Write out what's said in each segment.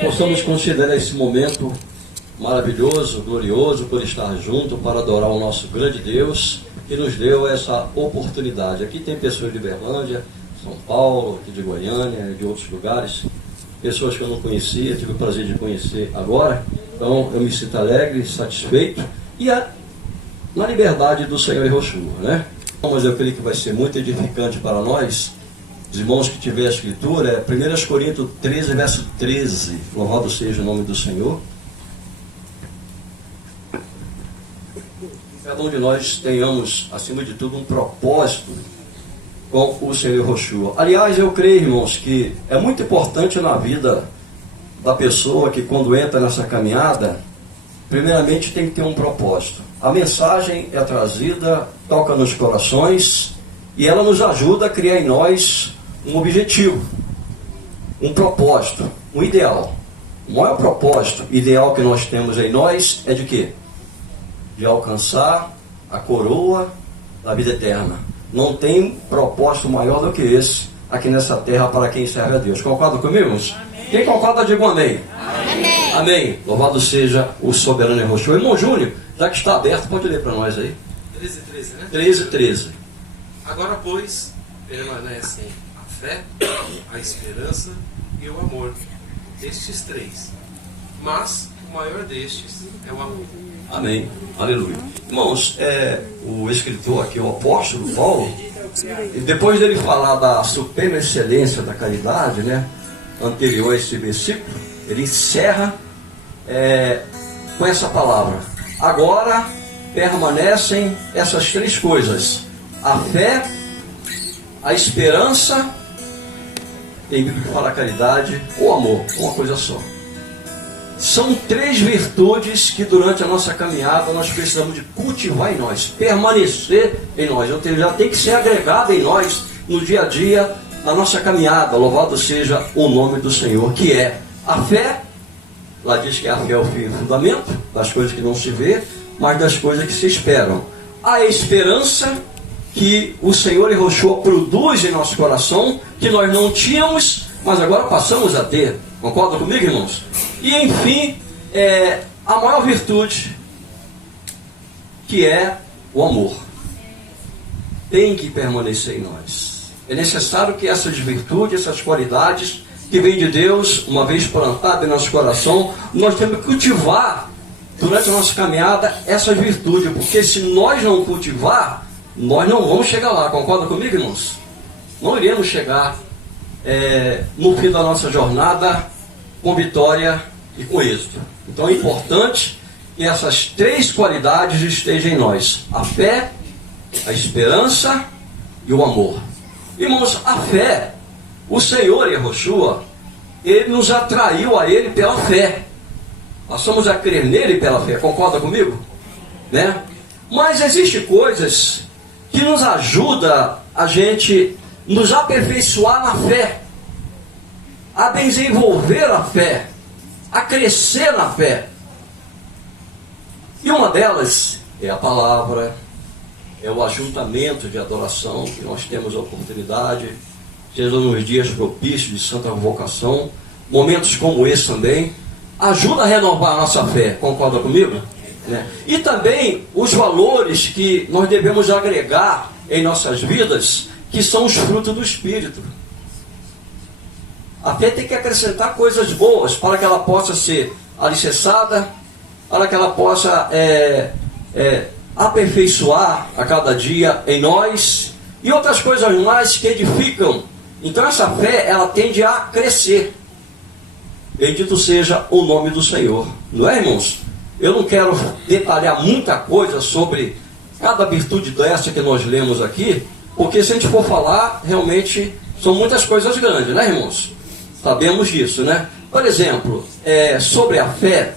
possamos considerar esse momento maravilhoso, glorioso, por estar junto para adorar o nosso grande Deus que nos deu essa oportunidade. Aqui tem pessoas de Berlândia, São Paulo, aqui de Goiânia, de outros lugares, pessoas que eu não conhecia, tive o prazer de conhecer agora. Então eu me sinto alegre, satisfeito e na liberdade do Senhor Yehoshua, né? Mas eu creio que vai ser muito edificante para nós, os irmãos que tiver a escritura, é 1 Coríntios 13, verso 13, louvado seja o nome do Senhor. Cada um de nós tenhamos, acima de tudo, um propósito com o Senhor Yehoshua. Aliás, eu creio, irmãos, que é muito importante na vida da pessoa que quando entra nessa caminhada, primeiramente tem que ter um propósito. A mensagem é trazida, toca nos corações e ela nos ajuda a criar em nós um objetivo, um propósito, um ideal. O maior propósito ideal que nós temos em nós é de quê? De alcançar a coroa da vida eterna. Não tem propósito maior do que esse aqui nessa terra para quem serve a Deus. Concorda comigo, irmãos? Amém. Quem concorda, diga um amém. Amém. Amém. Louvado seja o soberano Yehoshua. Irmão Júnior, já que está aberto, pode ler para nós aí. 13, né? 13. Agora, pois, permanecem a fé, a esperança e o amor. Estes três. Mas o maior destes é o amor. Amém. Aleluia. Irmãos, o escritor aqui, o apóstolo Paulo, e depois dele falar da suprema excelência da caridade, né, anterior a esse versículo, ele encerra com essa palavra. Agora permanecem essas três coisas: a fé, a esperança, tem Bíblia que fala a caridade, o amor, uma coisa só. São três virtudes que durante a nossa caminhada nós precisamos de cultivar em nós, permanecer em nós. Já tem que ser agregado em nós no dia a dia, na nossa caminhada. Louvado seja o nome do Senhor, que é a fé. Lá diz que a fé é o fundamento das coisas que não se vê, mas das coisas que se esperam. A esperança que o Senhor Yehoshua produz em nosso coração, que nós não tínhamos, mas agora passamos a ter. Concorda comigo, irmãos? E enfim, a maior virtude, que é o amor, tem que permanecer em nós. É necessário que essas virtudes, essas qualidades que vêm de Deus, uma vez plantadas em nosso coração, nós temos que cultivar durante a nossa caminhada essas virtudes, porque se nós não cultivar, nós não vamos chegar lá. Concorda comigo, irmãos? Não iremos chegar no fim da nossa jornada com vitória e com êxito. Então é importante que essas três qualidades estejam em nós: a fé, a esperança e o amor. Irmãos, a fé, o Senhor Yehoshua, ele nos atraiu a ele pela fé. Passamos a crer nele pela fé. Concorda comigo? Né? Mas existem coisas que nos ajudam a gente nos aperfeiçoar na fé, a desenvolver a fé, a crescer na fé. E uma delas é a palavra, é o ajuntamento de adoração que nós temos a oportunidade, seja nos dias propícios de santa vocação, momentos como esse também, ajuda a renovar a nossa fé. Concorda comigo? Né? E também os valores que nós devemos agregar em nossas vidas, que são os frutos do Espírito. A fé tem que acrescentar coisas boas para que ela possa ser alicerçada, para que ela possa aperfeiçoar a cada dia em nós e outras coisas mais que edificam. Então essa fé, ela tende a crescer. Bendito seja o nome do Senhor. Não é, irmãos? Eu não quero detalhar muita coisa sobre cada virtude dessa que nós lemos aqui, porque se a gente for falar, realmente são muitas coisas grandes, né, irmãos? Sabemos disso, né? Por exemplo, sobre a fé,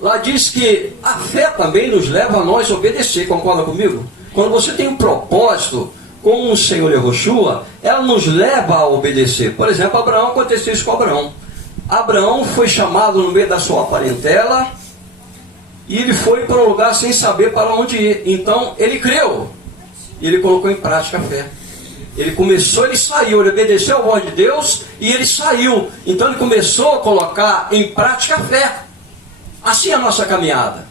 lá diz que a fé também nos leva a nós obedecer. Concorda comigo? Quando você tem um propósito com o Senhor Yehoshua, ela nos leva a obedecer. Por exemplo, Abraão, aconteceu isso com Abraão. Abraão foi chamado no meio da sua parentela e ele foi para um lugar sem saber para onde ir. Então ele creu e ele colocou em prática a fé. Ele começou, ele saiu, ele obedeceu a voz de Deus e ele saiu. Então ele começou a colocar em prática a fé. Assim é a nossa caminhada.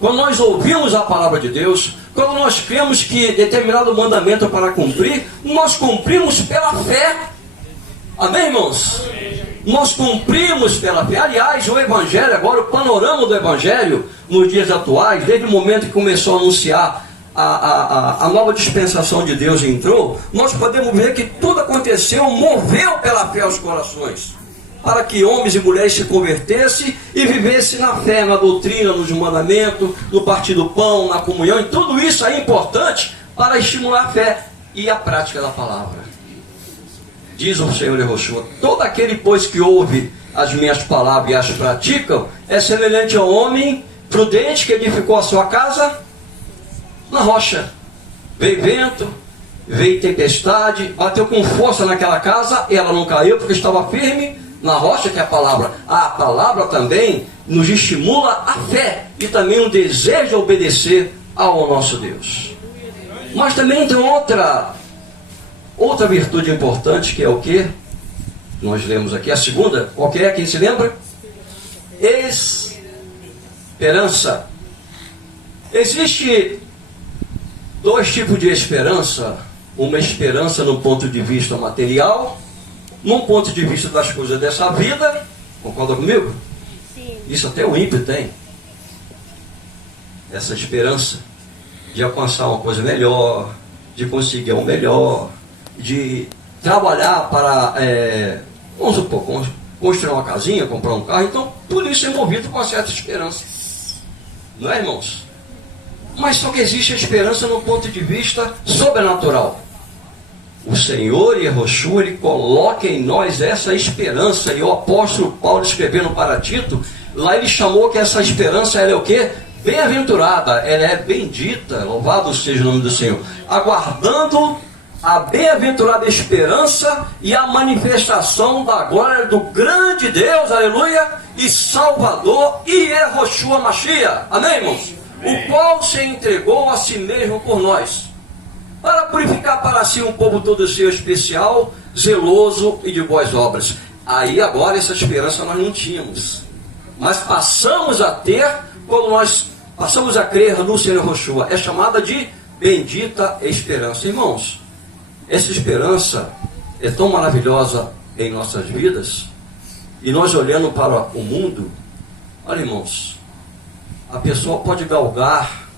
Quando nós ouvimos a palavra de Deus, quando nós cremos que determinado mandamento é para cumprir, nós cumprimos pela fé. Amém, irmãos? Nós cumprimos pela fé. Aliás, o Evangelho, agora o panorama do Evangelho, nos dias atuais, desde o momento que começou a anunciar a nova dispensação de Deus entrou, nós podemos ver que tudo aconteceu, moveu pela fé aos corações, para que homens e mulheres se convertessem e vivessem na fé, na doutrina, nos mandamentos, no partir do pão, na comunhão, e tudo isso é importante para estimular a fé e a prática da palavra. Diz o Senhor Yehoshua: todo aquele, pois, que ouve as minhas palavras e as praticam, é semelhante ao homem prudente que edificou a sua casa na rocha. Veio vento, veio tempestade, bateu com força naquela casa, e ela não caiu porque estava firme na rocha, que é a palavra. A palavra também nos estimula a fé e também o desejo de obedecer ao nosso Deus. Mas também tem outra virtude importante, que é o que nós lemos aqui, a segunda. Qual que é? Quem se lembra? Esperança. Existe dois tipos de esperança. Uma esperança no ponto de vista material, num ponto de vista das coisas dessa vida. Concorda comigo? Sim. Isso até o ímpio tem. Essa esperança de alcançar uma coisa melhor, de conseguir o melhor, de trabalhar para, vamos supor, construir uma casinha, comprar um carro. Então, tudo isso é movido com uma certa esperança. Não é, irmãos? Mas só que existe a esperança no ponto de vista sobrenatural. O Senhor Yehoshua, Ele coloca em nós essa esperança. E o apóstolo Paulo, escrevendo para Tito, lá ele chamou que essa esperança, ela é o quê? Bem-aventurada, ela é bendita, louvado seja o nome do Senhor. Aguardando a bem-aventurada esperança e a manifestação da glória do grande Deus, aleluia, e Salvador, Yehoshua Mashiach. Amém, irmãos? O qual se entregou a si mesmo por nós, para purificar para si um povo todo seu especial, zeloso e de boas obras. Aí agora essa esperança nós não tínhamos, mas passamos a ter quando nós passamos a crer no Senhor Yehoshua. É chamada de bendita esperança. Irmãos, essa esperança é tão maravilhosa em nossas vidas, e nós olhando para o mundo, olha, irmãos, a pessoa pode galgar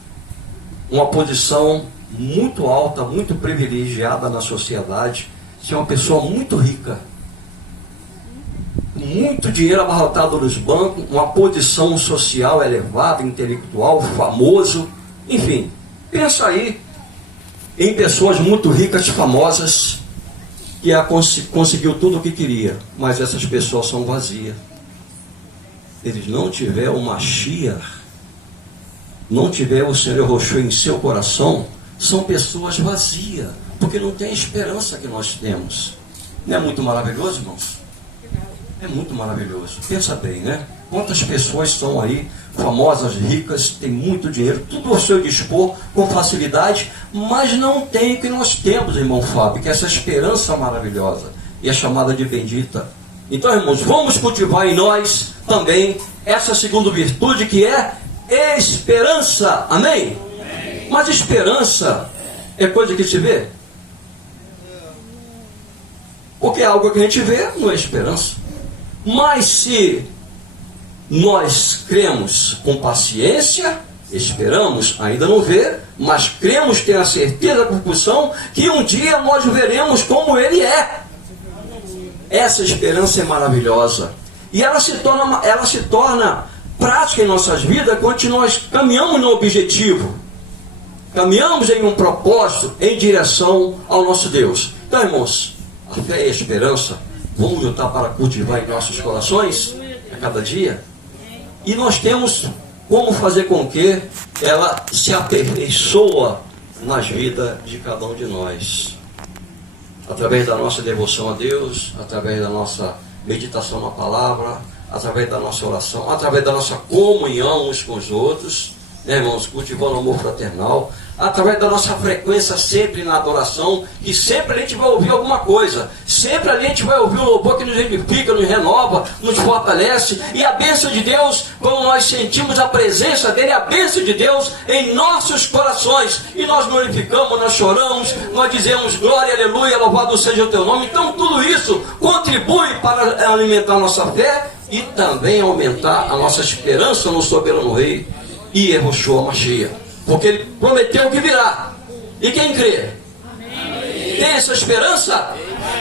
uma posição muito alta, muito privilegiada na sociedade, ser uma pessoa muito rica, muito dinheiro abarrotado nos bancos, uma posição social elevada, intelectual, famoso, enfim. Pensa aí em pessoas muito ricas, famosas, que conseguiu tudo o que queria, mas essas pessoas são vazias. Eles não tiveram uma Mashiach, não tiver o Senhor Yehoshua em seu coração, são pessoas vazias, porque não tem a esperança que nós temos. Não é muito maravilhoso, irmãos? É muito maravilhoso. Pensa bem, né? Quantas pessoas são aí, famosas, ricas, têm muito dinheiro, tudo ao seu dispor, com facilidade, mas não tem o que nós temos, irmão Fábio, que é essa esperança maravilhosa, e é chamada de bendita. Então, irmãos, vamos cultivar em nós também essa segunda virtude, que é esperança. Amém? Amém. Mas esperança é coisa que se vê? Porque é algo que a gente vê, não é esperança. Mas se nós cremos com paciência, esperamos, ainda não vê, mas cremos, ter a certeza da compulsão, que um dia nós veremos como Ele é. Essa esperança é maravilhosa. E ela se torna prática em nossas vidas quando nós caminhamos no objetivo, caminhamos em um propósito em direção ao nosso Deus. Então, irmãos, a fé e a esperança vamos lutar para cultivar em nossos corações a cada dia, e nós temos como fazer com que ela se aperfeiçoe nas vidas de cada um de nós, através da nossa devoção a Deus, através da nossa meditação na palavra, através da nossa oração, através da nossa comunhão uns com os outros, né, irmãos, cultivando o amor fraternal, através da nossa frequência sempre na adoração, e sempre a gente vai ouvir alguma coisa, sempre a gente vai ouvir um louvor que nos edifica, nos renova, nos fortalece, e a bênção de Deus, quando nós sentimos a presença dele, a bênção de Deus em nossos corações, e nós glorificamos, nós choramos, nós dizemos glória, aleluia, louvado seja o teu nome. Então tudo isso contribui para alimentar a nossa fé e também aumentar a nossa esperança no soberano Rei e Yehoshua Mashiach. Porque ele prometeu que virá. E quem crê? Amém. Tem essa esperança?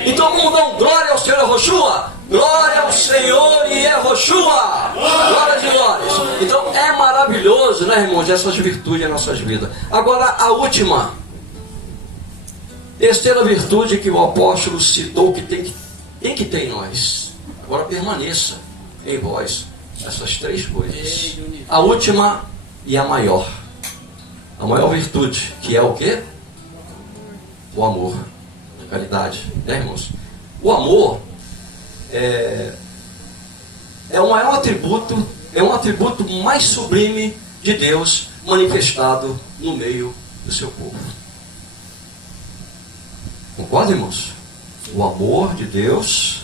Então vamos dar glória ao Senhor Yehoshua. Glória ao Senhor e Yehoshua. Glórias e glórias. Então é maravilhoso, né, irmãos, essas virtudes em nossas vidas. Agora a última, terceira virtude que o apóstolo citou que tem que ter em nós. Agora permaneça em vós essas três coisas. A última e a maior. A maior virtude, que é o quê? O amor, a caridade, né, irmãos? O amor é o maior atributo, é um atributo mais sublime de Deus manifestado no meio do seu povo. Concorda, irmãos? O amor de Deus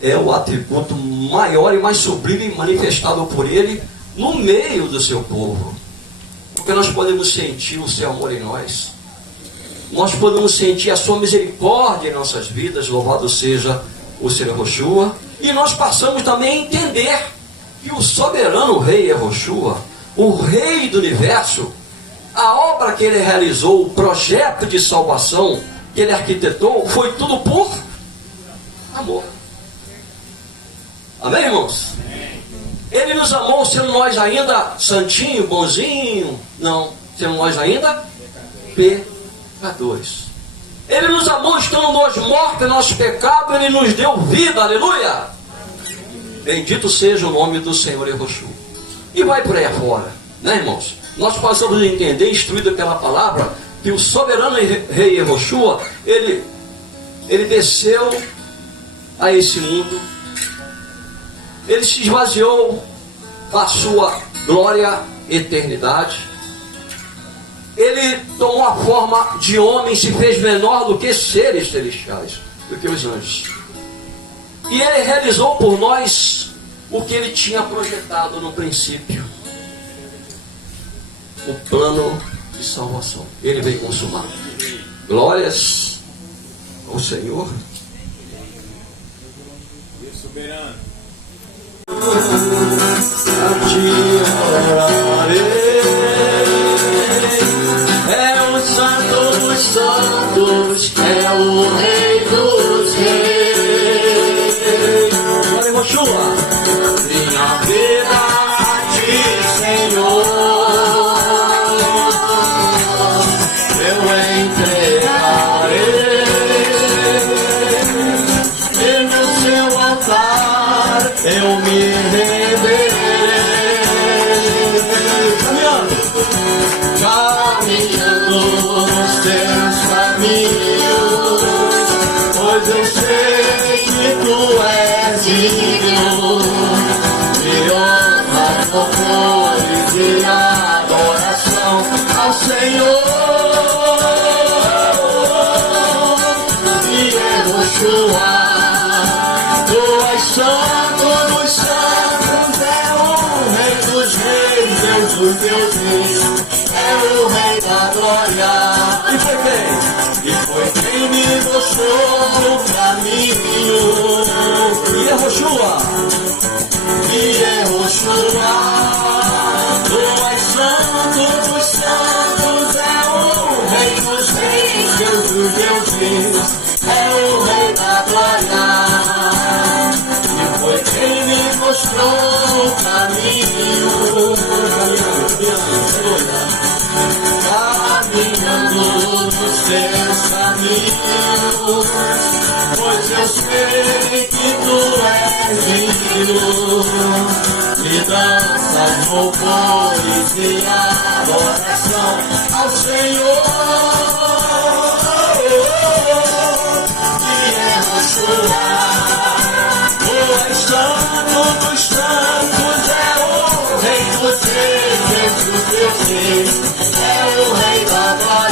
é o atributo maior e mais sublime manifestado por Ele no meio do seu povo. Porque nós podemos sentir o seu amor em nós. Nós podemos sentir a sua misericórdia em nossas vidas, louvado seja o Senhor Yehoshua. E nós passamos também a entender que o soberano Rei Yehoshua, o Rei do Universo, a obra que ele realizou, o projeto de salvação que ele arquitetou, foi tudo por amor. Amém, irmãos? Ele nos amou sendo nós ainda santinho, bonzinho? Não, sendo nós ainda pecadores. Ele nos amou estando nós mortos em nosso pecado, ele nos deu vida, aleluia! Bendito seja o nome do Senhor Yehoshua. E vai por aí afora, né, irmãos? Nós passamos a entender, instruído pela palavra, que o soberano Rei Yehoshua, ele desceu a esse mundo. Ele se esvaziou da sua glória e eternidade. Ele tomou a forma de homem, se fez menor do que seres celestiais, do que os anjos. E ele realizou por nós o que ele tinha projetado no princípio. O plano de salvação. Ele veio consumar. Glórias ao Senhor. Soberano. É o Santo dos Santos, é o Rei dos Reis. Glória a Yehoshua. Minha vida a ti, Senhor, eu entregarei. E no seu altar eu me renderei. Caminhando nos teus caminhos, pois eu sei que tu és digno de honra, louvores e adoração ao Senhor. E Yehoshua, tu és santo dos santos, é o Rei dos reis, Deus dos deuses, é o Rei da glória. E foi quem? E foi quem me mostrou o caminho. E Yehoshua, tu és santo dos santos, é o Rei dos reis, Deus dos deuses, é o Rei da glória. E foi quem me mostrou o caminho. Caminhando nos teus caminhos, pois eu sei que tu és digno de danças, louvores e adoração ao Senhor. E Yehoshua, tu és santo dos santos, é o Rei dos reis, Deus dos você é o rei da glória.